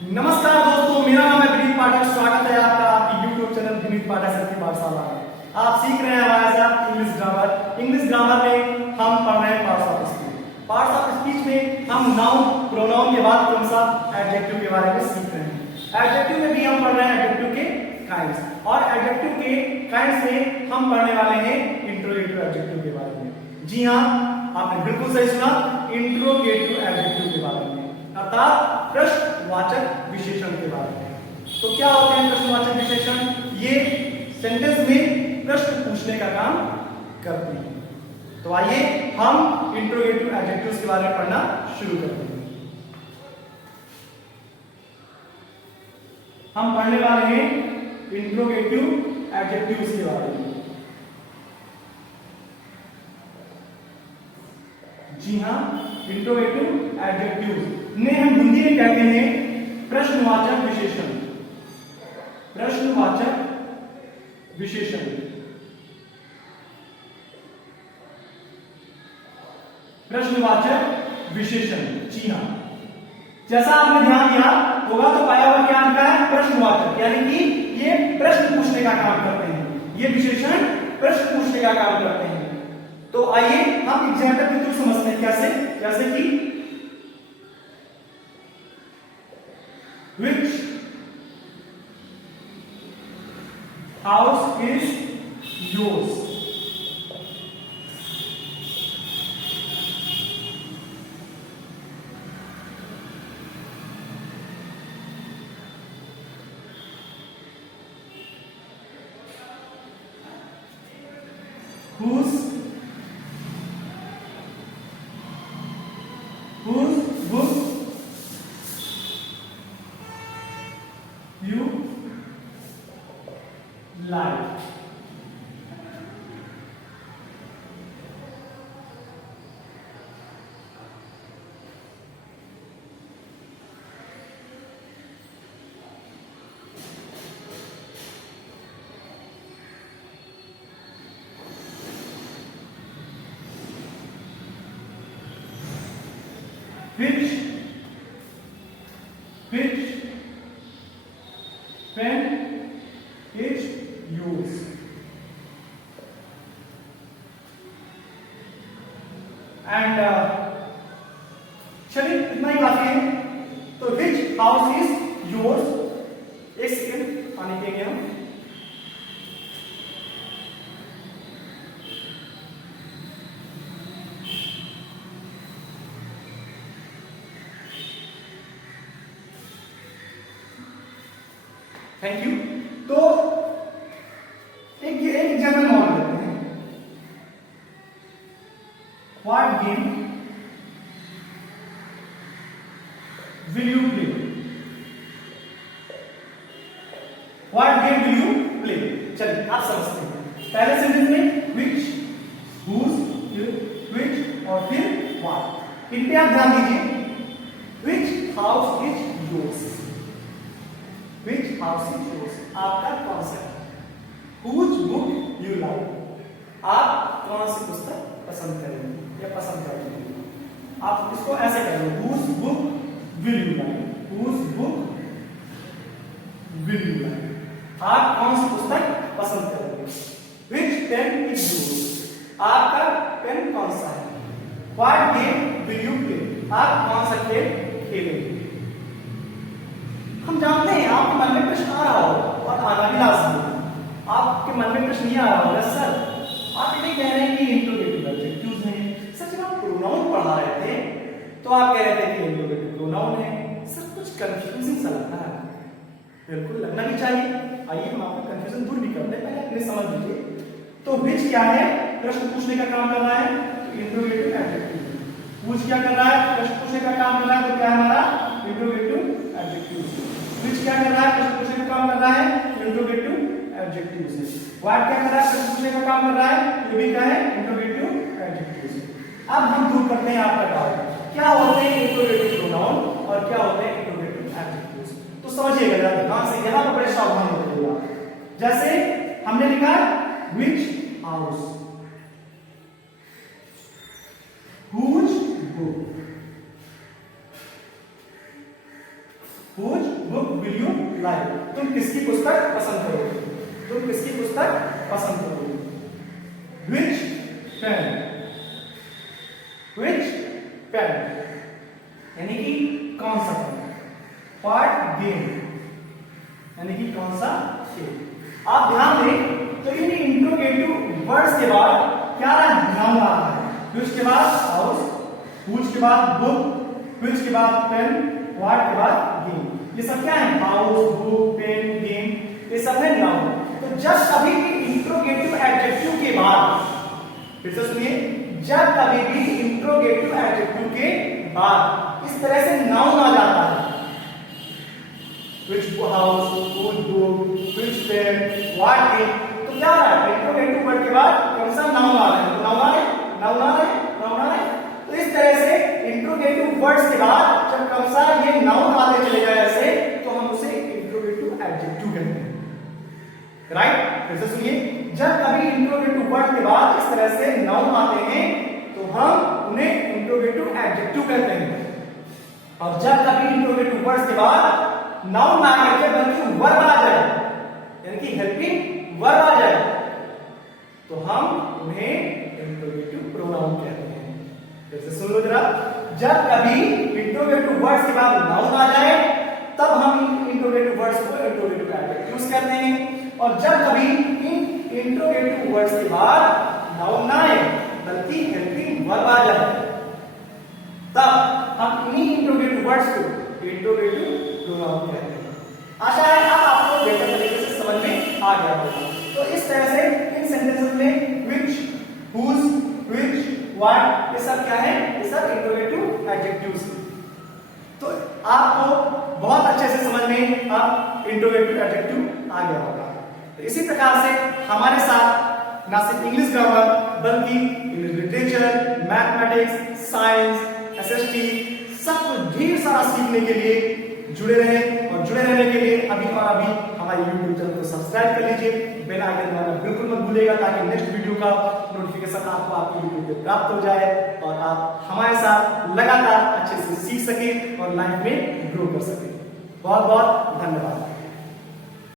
नमस्कार दोस्तों, मेरा नाम है विनीत पाठक। स्वागत है आपका आपकी YouTube चैनल विनीत पाठक सर की पाठशाला में। आप सीख रहे हैं हमारे साथ इंग्लिश ग्रामर। इंग्लिश ग्रामर में हम पढ़ रहे हैं parts of speech. Parts of speech में हम नाउन, प्रोनाउन के बाद कौन सा एडजेक्टिव के बारे में सीख रहे हैं। एडजेक्टिव में भी हम पढ़ रहे हैं एडजेक्टिव के काइंड्स, और एडजेक्टिव के काइंड्स में हम पढ़ने वाले हैं इंट्रोगेटिव एडजेक्टिव के बारे में। जी हाँ, आपने बिल्कुल सही सुना, इंट्रोगेटिव एडजेक्टिव के बारे में, अर्थात प्रश्नवाचक विशेषण के बारे में। तो क्या होते हैं प्रश्नवाचक विशेषण? ये सेंटेंस में प्रश्न पूछने का काम करते हैं। तो आइए हम इंट्रोगेटिव एडजेक्टिव्स के बारे में पढ़ना शुरू करते हैं। हम पढ़ने वाले हैं इंट्रोगेटिव एडजेक्टिव्स के बारे में। जी हाँ, इंट्रोगेटिव एडजेक्टिव्स ने हम हिंदी में कहते हैं प्रश्नवाचक विशेषण। प्रश्नवाचक विशेषण, प्रश्नवाचक विशेषण। जी हाँ, जैसा आपने ध्यान दिया होगा तो पाया हुआ क्या लिखा है? प्रश्नवाचक, यानी कि ये प्रश्न पूछने का काम करते हैं। ये विशेषण प्रश्न पूछने का काम करते हैं। तो आइए हम एग्जाम्पल के थ्रू समझते हैं कैसे। जैसे कि which house is yours? Whose book you like? Which pen is yours? And चलिए इतना ही काफी है। तो which house is yours? एक सेकेंड पानी पिएंगे हम। Thank you. तो एक एग्जाम्पल मान लेते हैं। What game will you play? What game will you play? चलिए आप समझते हैं। पहले सेंटेंस में which, whose, which और फिर what। इन पे आप ध्यान दीजिए। which house is yours? Which house is yours? आपका कौन सा है? Whose book you like? आप कौन सी पुस्तक पसंद करेंगे या पसंद करेंगे? आप इसको ऐसे करेंगे, Whose book will you like? Whose book will you like? आप कौन सी पुस्तक पसंद करेंगे? Which pen is yours? आपका पेन कौन सा है? What game will you play? आप कौन सा खेल खेलेंगे? हम जानते हैं आपके मन में प्रश्न आ रहा हो और आना भी लाजमी है। आपके मन में प्रश्न नहीं आ रहा होगा, सर आप ये कह रहे हैं कि इंट्रोगेटिव एडजेक्टिव्स हैं। सर जब आप प्रोनाउन पढ़ा रहे थे तो आप कह रहे थे कि इंट्रोगेटिव प्रोनाउन है। सर कुछ कंफ्यूजिंग सा लगता है। बिल्कुल लगना भी चाहिए। आइए हम आपका कंफ्यूजन दूर भी करते हैं, पहले अपने समझ लीजिए। तो which क्या है? प्रश्न पूछने का काम कर रहा है, तो इंट्रोगेटिव एडजेक्टिव। whose क्या कर रहा है? प्रश्न पूछने का काम कर रहा है, तो क्या है हमारा? Interrogative adjective. which क्या कर रहा है? प्रश्न पूछने का काम कर रहा है, इंट्रोगेटिव एडजेक्टिव से। what क्या कर रहा है? प्रश्न पूछने का काम कर रहा है, ये भी क्या है? इंट्रोगेटिव एडजेक्टिव से। अब हम दूर करते हैं आपका डाउट, क्या होते हैं इंट्रोगेटिव प्रोनाउन और क्या होते हैं इंट्रोगेटिव एडजेक्टिव्स। तो समझिएगा जरा ध्यान से, यहां पर बड़े सावधान होइएगा। जैसे हमने लिखा which house, whose book, Whose book will you like? तुम किसकी पुस्तक पसंद करोगे? तुम किसकी पुस्तक पसंद करोगे? Which pen? Which pen? यानी कि कौन सा पेन? What game? यानी कि कौन सा खेल? आप ध्यान दें तो इन इंट्रोगेटिव वर्ड्स के बाद क्या नाउन आ रहा है? Which के बाद हाउस, whose के बाद बुक, which के बाद पेन, what के बाद गेम। ये सब क्या है? हाउस, बुक, पेन, गेम, ये सब है नाउन। तो जब कभी भी इंट्रोगेटिव एडजेक्टिव के बाद, फिर से सुनिए, जब कभी भी इंट्रोगेटिव एडजेक्टिव के बाद इस तरह से नाउन आ जाता है, which house, whose book, which pen, what game, तो क्या आ रहा है? इंट्रोगेटिव वर्ड के बाद कौन सा नाउन आ रहा है? नाउन आ रहा है, नाउन आ रहा है, नाउन आ रहा है। तो इस तरह से इंट्रोगेटिव वर्ड्स के बाद जब कौन सा ये नाउन आते चले जाए ऐसे, तो हम उसे इंट्रोगेटिव एडजेक्टिव कहते हैं। राइट? फिर से सुनिए, जब कभी इंट्रोगेटिव वर्ड के बाद इस तरह से नाउन आते हैं तो हम उन्हें इंट्रोगेटिव एडजेक्टिव कहते हैं। और जब कभी इंट्रोगेटिव वर्ड्स के बाद नाउन ना करके बल्कि वर्ब आ जाए, यानी कि हेल्पिंग वर्ब आ जाए, तो हम उन्हें इंट्रोगेटिव प्रोनाउन कहते हैं। फिर से सुन लो जरा, जब कभी इंट्रोगेटिव वर्ड्स के बाद नाउन आ जाए तब हम इंट्रोगेटिव वर्ड्स को इंट्रोगेटिव एडजेक्टिव्स कहते हैं। और जब कभी इन इंट्रोगेटिव वर्ड्स के बाद नाउन ना आए बल्कि हेल्पिंग वर्ब आ जाए, तब हम इन्हीं इंट्रोगेटिव वर्ड्स को इंट्रोगेटिव प्रोनाउन कहते हैं। आशा है अब आपको बेहतर तरीके से समझ में आ गया होगा। तो इस तरह से इन सेंटेंसेस में which, whose, which, what, ये सब क्या है? ये सब इंट्रोगेटिव एडजेक्टिव्स। तो आपको बहुत अच्छे से समझ में अब इंट्रोगेटिव एडजेक्टिव आ गया होगा। तो इसी प्रकार से हमारे साथ ना सिर्फ इंग्लिश ग्रामर बल्कि English literature, mathematics, science, SST सब कुछ ढेर सारा सीखने के लिए जुड़े रहें। और जुड़े रहने के लिए अभी और अभी हमारे YouTube चैनल को सब्सक्राइब कर लीजिए, बेल आइकन दबाना बिल्कुल मत भूलिएगा ताकि नेक्स्ट वीडियो का नोटिफिकेशन आपको आपके YouTube पे प्राप्त हो जाए और आप हमारे साथ लगातार अच्छे से सीख सकें और लाइफ में ग्रो कर सकें। बहुत बहुत धन्यवाद।